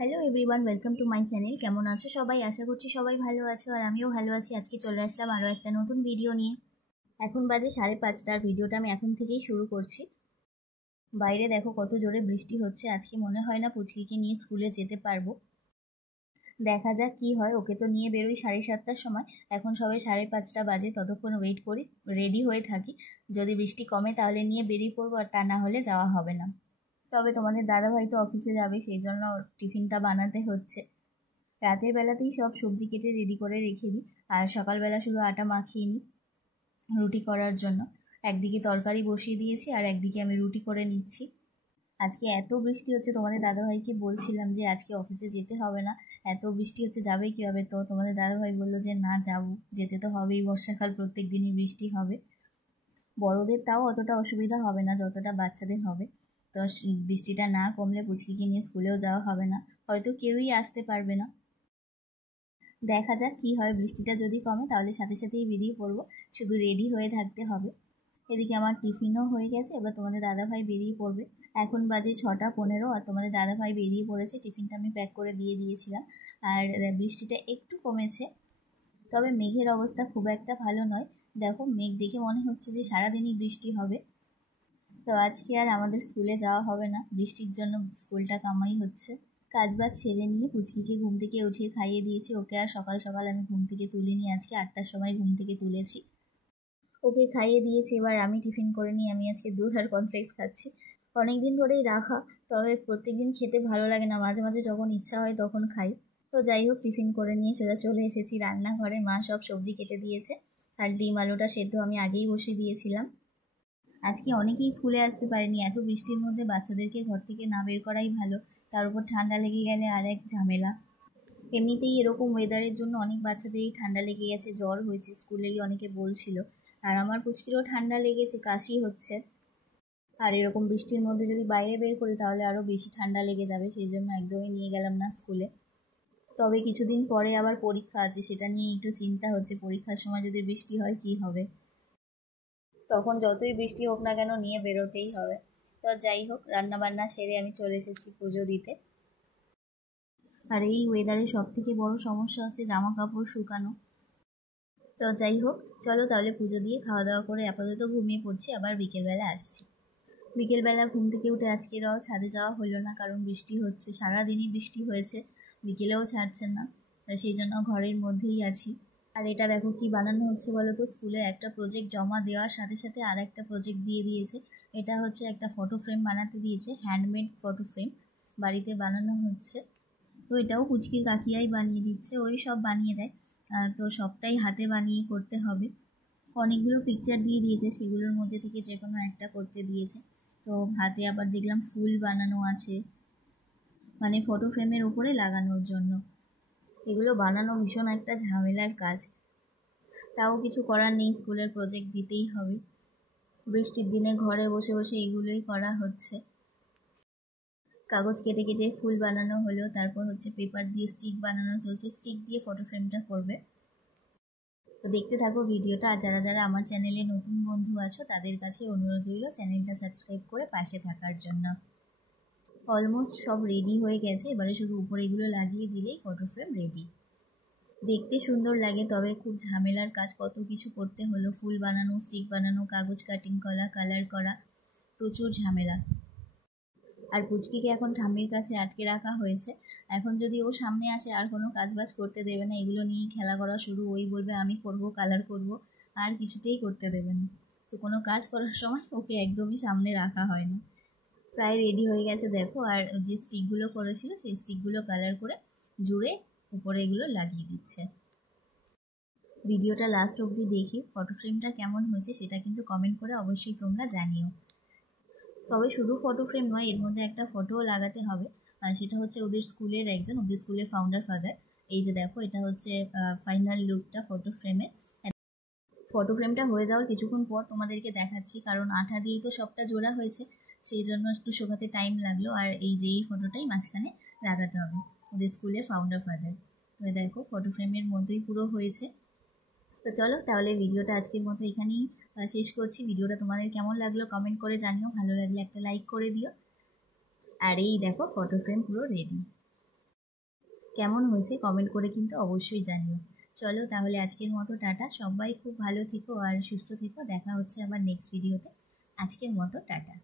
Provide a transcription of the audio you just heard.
Hello everyone, welcome to my channel. কেমন আছো সবাই? আশা করছি সবাই ভালো আছো, আর আমিও ভালো আছি। আজকে চলে আসলাম আরও একটা নতুন ভিডিও নিয়ে। এখন বাজে 5:30। ভিডিওটা আমি এখন থেকেই শুরু করছি। বাইরে দেখো কত জোরে বৃষ্টি হচ্ছে। আজকে মনে হয় না পুচকিকে নিয়ে স্কুলে যেতে পারবো। দেখা যাক কি হয়। ওকে তো নিয়ে বেরোই 7:30টার সময়। এখন সবে 5:30 বাজে, ততক্ষণ ওয়েট করি, রেডি হয়ে থাকি। যদি বৃষ্টি কমে তাহলে নিয়ে বেরিয়ে পড়বো, আর তা না হলে যাওয়া হবে না। তবে তোমাদের দাদাভাই তো অফিসে যাবে, সেই জন্য টিফিনটা বানাতে হচ্ছে। রাতের বেলাতেই সব সবজি কেটে রেডি করে রেখে দিই, আর সকালবেলা শুধু আটা মাখিয়ে নিই রুটি করার জন্য। একদিকে তরকারি বসিয়ে দিয়েছি আর একদিকে আমি রুটি করে নিচ্ছি। আজকে এত বৃষ্টি হচ্ছে, তোমাদের দাদাভাইকে বলছিলাম যে আজকে অফিসে যেতে হবে না, এত বৃষ্টি হচ্ছে যাবে কীভাবে। তো তোমাদের দাদাভাই বললো যে না, যাবো, যেতে তো হবেই, বর্ষাকাল, প্রত্যেক দিনই বৃষ্টি হবে। বড়দের তাও অতটা অসুবিধা হবে না যতটা বাচ্চাদের হবে। তো বৃষ্টিটা না কমলে পুচকিকে নিয়ে স্কুলেও যাওয়া হবে না, হয়তো কেউই আসতে পারবে না। দেখা যাক কি হয়। বৃষ্টিটা যদি কমে তাহলে সাথে সাথেই বেরিয়ে পড়বো, শুধু রেডি হয়ে থাকতে হবে। এদিকে আমার টিফিনও হয়ে গেছে, এবার তোমাদের দাদাভাই বেরিয়ে পড়বে। এখন বাজে 6:15 আর তোমাদের দাদাভাই বেরিয়ে পড়েছে। টিফিনটা আমি প্যাক করে দিয়ে দিয়েছিলাম। আর বৃষ্টিটা একটু কমেছে, তবে মেঘের অবস্থা খুব একটা ভালো নয়। দেখো, মেঘ দেখে মনে হচ্ছে যে সারাদিনই বৃষ্টি হবে। তো আজকে আর আমাদের স্কুলে যাওয়া হবে না, বৃষ্টির জন্য স্কুলটা কামাই হচ্ছে। কাজবাজ ছেড়ে নিয়ে পুচকিকে ঘুম থেকে উঠিয়ে খাইয়ে দিয়েছি। ওকে আর সকাল সকাল আমি ঘুম থেকে তুলিনি, আজকে 8টার সময় ঘুম থেকে তুলেছি। ওকে খাইয়ে দিয়েছি, এবার আমি টিফিন করে নিই। আমি আজকে দুধ আর কর্নফ্লেক্স খাচ্ছি, অনেকদিন ধরেই রাখা। তবে প্রত্যেকদিন খেতে ভালো লাগে না, মাঝে মাঝে যখন ইচ্ছা হয় তখন খাই। তো যাই হোক, টিফিন করে নিয়ে সোজা চলে এসেছি রান্নাঘরে। মা সব সবজি কেটে দিয়েছে, আর ডিম আলুটা সেদ্ধ আমি আগেই বসিয়ে দিয়েছিলাম। আজকে অনেকেই স্কুলে আসতে পারেনি, এত বৃষ্টির মধ্যে বাচ্চাদেরকে ঘর থেকে না বের করাই ভালো। তার উপর ঠান্ডা লেগে গেলে আর এক ঝামেলা। এমনিতেই এরকম ওয়েদারের জন্য অনেক বাচ্চাদেরই ঠান্ডা লেগে গেছে, জ্বর হয়েছে, স্কুলেই অনেকে বলছিল। আর আমার পুচকিরও ঠান্ডা লেগেছে, কাশি হচ্ছে। আর এরকম বৃষ্টির মধ্যে যদি বাইরে বের করি তাহলে আরও বেশি ঠান্ডা লেগে যাবে, সেই জন্য একদমই নিয়ে গেলাম না স্কুলে। তবে কিছুদিন পরে আবার পরীক্ষা আছে, সেটা নিয়ে একটু চিন্তা হচ্ছে, পরীক্ষার সময় যদি বৃষ্টি হয় কি হবে। তখন যতই বৃষ্টি হোক না কেন নিয়ে বেরোতেই হবে। তো যাই হোক, রান্নাবান্না সেরে আমি চলে এসেছি পুজো দিতে। আর এই ওয়েদারে সব থেকে বড় সমস্যা হচ্ছে জামা কাপড় শুকানো। তো যাই হোক, চলো তাহলে পুজো দিয়ে খাওয়া দাওয়া করে আপাতত ঘুমিয়ে পড়ছি, আবার বিকেলবেলা আসছি। বিকেলবেলা ঘুম থেকে উঠে আজকের ছাদে যাওয়া হলো না, কারণ বৃষ্টি হচ্ছে, সারাদিনই বৃষ্টি হয়েছে, বিকেলেও ছাড়ছে না। সেই জন্য ঘরের মধ্যেই আছি। আর এটা দেখো কি বানানো হচ্ছে বলো তো। স্কুলে একটা প্রজেক্ট জমা দেওয়ার সাথে সাথে আর একটা প্রজেক্ট দিয়ে দিয়েছে। এটা হচ্ছে একটা ফটো ফ্রেম বানাতে দিয়েছে, হ্যান্ডমেড ফটো ফ্রেম বাড়িতে বানানো হচ্ছে। তো এটাও পুচকির কাকিয়াই বানিয়ে দিচ্ছে, ওই সব বানিয়ে দেয়। তো সবটাই হাতে বানিয়ে করতে হবে। অনেকগুলো পিকচার দিয়ে দিয়েছে, সেগুলোর মধ্যে থেকে যে কোনো একটা করতে দিয়েছে। তো হাতে আবার দেখলাম ফুল বানানো আছে, মানে ফটো ফ্রেমের উপরে লাগানোর জন্য। এগুলো বানানো ভীষণ একটা ঝামেলার কাজ, তাও কিছু করার নেই, স্কুলের প্রজেক্ট দিতেই হবে। বৃষ্টির দিনে ঘরে বসে বসে এগুলোই করা হচ্ছে। কাগজ কেটে কেটে ফুল বানানো হলো, তারপর হচ্ছে পেপার দিয়ে স্টিক বানানো চলছে, স্টিক দিয়ে ফটো ফ্রেমটা করবে। তো দেখতে থাকো ভিডিওটা। আর যারা যারা আমার চ্যানেলে নতুন বন্ধু আছো তাদের কাছে অনুরোধ রইল চ্যানেলটা সাবস্ক্রাইব করে পাশে থাকার জন্য। অলমোস্ট সব রেডি হয়ে গেছে, এবারে শুধু উপরে এগুলো লাগিয়ে দিলেই ফটো ফ্রেম রেডি। দেখতে সুন্দর লাগে, তবে খুব ঝামেলার কাজ, কত কিছু করতে হলো। ফুল বানানো, স্টিক বানানো, কাগজ কাটিং করা, কালার করা, প্রচুর ঝামেলা। আর পুচকিকে এখন ঠাম্মির কাছে আটকে রাখা হয়েছে। এখন যদি ও সামনে আসে আর কোনো কাজবাজ করতে দেবে না, এগুলো নিয়েই খেলা করা শুরু। ওই বলবে আমি করব, কালার করব, আর কিছুতেই করতে দেবে না। তো কোনো কাজ করার সময় ওকে একদমই সামনে রাখা হয় না। প্রায় রেডি হয়ে গেছে দেখো। আর যে স্টিকগুলো করেছিল সেই স্টিকগুলো কালার করে জুড়ে উপরে এগুলো লাগিয়ে দিচ্ছে। ভিডিওটা লাস্ট অবধি দেখি ফটো ফ্রেমটা কেমন হয়েছে সেটা কিন্তু কমেন্ট করে অবশ্যই তোমরা জানিও। তবে শুধু ফটো ফ্রেম নয়, এর মধ্যে একটা ফটোও লাগাতে হবে। আর সেটা হচ্ছে ওদের স্কুলের একজন, ওদের স্কুলের ফাউন্ডার ফাদার। এই যে দেখো, এটা হচ্ছে ফাইনাল লুকটা ফটো ফ্রেমে। ফটো ফ্রেমটা হয়ে যাওয়ার কিছুক্ষণ পর তোমাদেরকে দেখাচ্ছি, কারণ আঠা দিয়েই তো সবটা জোড়া হয়েছে, সেই জন্য একটু শোকাতে টাইম লাগলো। আর এই যে এই ফটোটাই মাঝখানে লাগাতে হবে, ওদের স্কুলের ফাউন্ডার ফাদার। তো দেখো ফটো ফ্রেমের মতোই পুরো হয়েছে। তো চলো তাহলে ভিডিওটা আজকের মতো এখানেই শেষ করছি। ভিডিওটা তোমাদের কেমন লাগলো কমেন্ট করে জানিও, ভালো লাগলে একটা লাইক করে দিও। আর এই দেখো ফটো ফ্রেম পুরো রেডি। কেমন হয়েছে কমেন্ট করে কিন্তু অবশ্যই জানিও। চলো তাহলে আজকের মতো টাটা, সবাই খুব ভালো থেকো আর সুস্থ থেকো, দেখা হচ্ছে আবার নেক্সট ভিডিওতে। আজকের মতো টাটা।